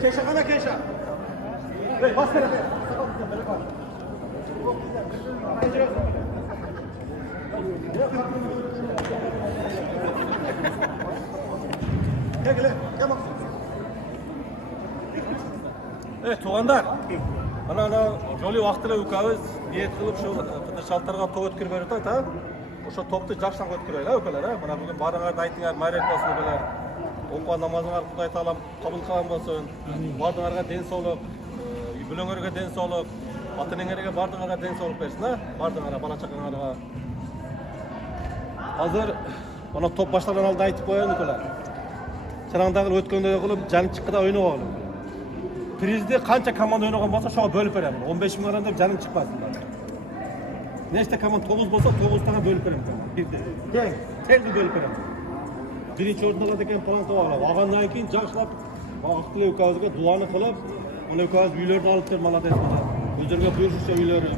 Keşa kana keşa. Bas kere. Gel. Evet tuğanlar. Ana joli vaqtida ukamiz niyet qilib shu qidirchaltarga top o'tkirib berdi ta. O'sha topni yaxshidan o'tkiraylar ukalar. Mana bugun baringlarni aytinglar, mayrat bo'lsin ukalar. O'qwa namozinglar Xudoy taolo qabul qilgan bo'lsin. Baringlarga den sog'lik, bulonglarga den sog'lik, ota-onanglarga baringlarga den sog'lik bersin, ha? Baringlarga bola chaqanglarga. Hozir mana top boshlagan oldi aytib qo'yaman ukalar. Charangdagi o'tganda qilib jang chiqqida o'ynab olib. Prizde qancha komanda o'ynagan bo'lsa, shunga bo'lib beraman. 15 ming deb janing chiqmasin. Nechta komanda 9 bo'lsa, 9 taga bo'lib beraman. Teng bo'lib beraman. Birinchi o'rinda ekan plan to'g'rilab, olgandan keyin jang'lab, vaqtli ukazga duoni qilib, uni ukaz uylarni olib ber, malades bo'ladi. O'zlariga buyurishcha uylari.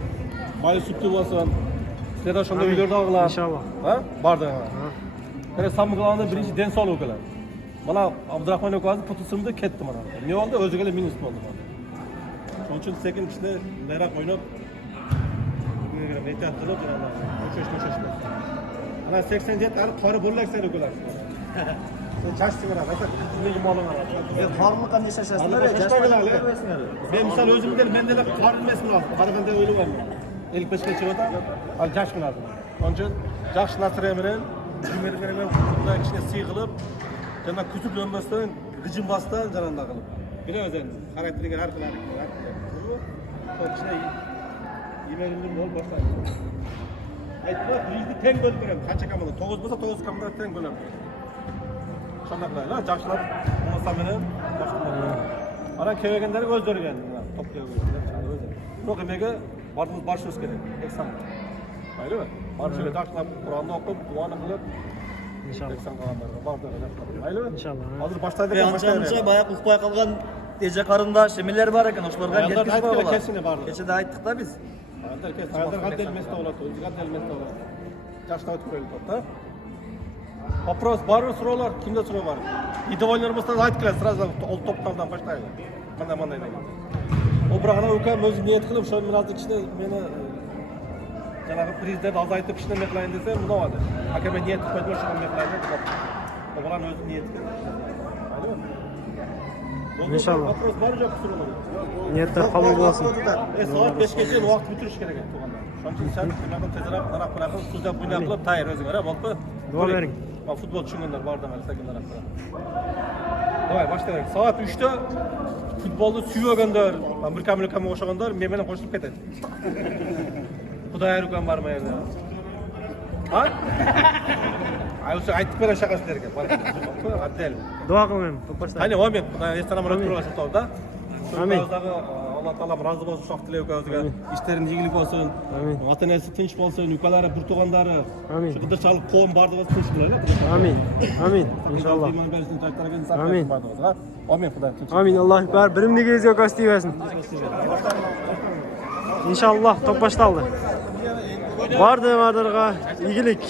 Mayli sutli bo'lsin. Sizlar shunday uylarda olinglar. İnşallah. Ha? Barda. Mana samimi qilganda birinchi den sog'lik ukalar. Mana Abdurahmon ukazni putusimda ketdi mana. Ne oldu? O'ziga minus bo'ldi. Shuning uchun sekin ishlar layroq o'ynab, metat qilib turadi. O'chish. Ana 87 hali qori bo'laksan ukalar. Sen chashtinglar, ayta nega molinglar. Men qorni qanday yashashasizlar? Men misol o'zimda mendela qor emasman. Qaraganda o'ylayman. 55 ga chiqadi. Hali jash qiladi. Shuning uchun yaxshi nasriya bilan jumlalarga xudoga kichkina siy qilib Cana küçük dönmezden, gıcım bastan canında kalıp. Biraz yani karakterini her kılar. Son içine yemeğinin bol başlar. Aytma, birinci ten bölüp verem. Kaça kamalı? 9 bolsa 9 kamalı ten bölüp. Şonda kılaylar. Jaşlar olmasa meni başlar. Ana kevegенleri gözleri geldi. Topluyor gözleri. Çok emeğe bardımız başlıyoruz gerek. Eksan. Öyle mi? Barışıga jaşlar Kur'an'da okup, duanı kılıp İnşallah. Eksan kalanlarga bardımız. Öyle mi? İnşallah. Hazır başlaydık. Anca bayağı uqbay qalgan teja qarında şemiller var ekan, oşlarga Ayollar aytdilar, kesine bardi. Kecha aytdik da biz. Ayollar delmesde bo'ladi, o'ziga delmesde bo'ladi. Jashlar o'tib qo'yildi to'pda. Вопрос bor so'rovlar, kimda so'rov bor? Ida o'ynarmasdan aytdilar, сразу to'plardan boshlaydi. Mana degan. O birag'ana ukam o'zi niyat qilib, shu biroz ichida meni janobi prezident azaytib ishlab qilayin desa, buni oladi. Akam niyat qilib qo'ydi, shu qilayin deb. O bilan o'zi niyat qildi. İnşallah. Вопрос var yok so'rovlar. Niyetler kabul olsun. Soat 5'ga kelib vaqt bitirish kerak edi to'g'anda. Shuning uchun sen ulardan tezroq qarab qilib, so'zlab buni qilib tayyor o'zinglar, bo'ldi. Duo bering. Va futbol tushunganlar bordan sakinlar haqida. Davay boshlaylik. Soat 3da futbolni suyganlar, bir kamil o'xshaganlar men bilan qo'shilib ketadi. Xudoyar ukam borma yerda. Ha? Ayolsa aytib bera shaqasilarga. Atdel. Dua qilmayman. To'pashlar. Hani amin. Xudo restoran bilan turib to'g'da. Amin. Allah taolo rozi bo'lsin, shoh tilay o'zingizga. Ishlaringiz yengil bo'lsin. Amin. Vatanasi tinch bo'lsin, ukalari, bir to'g'andari. Amin. Shu qadar chalib qo'm bardig'i tinch bo'ladi. Amin. Amin. İnşallah. Amin. Amin Xudo tinch. Amin. Alloh akbar. Birimligingizga ko'sti versin. İnşallah top başlandı. Vardı vardır iyilik.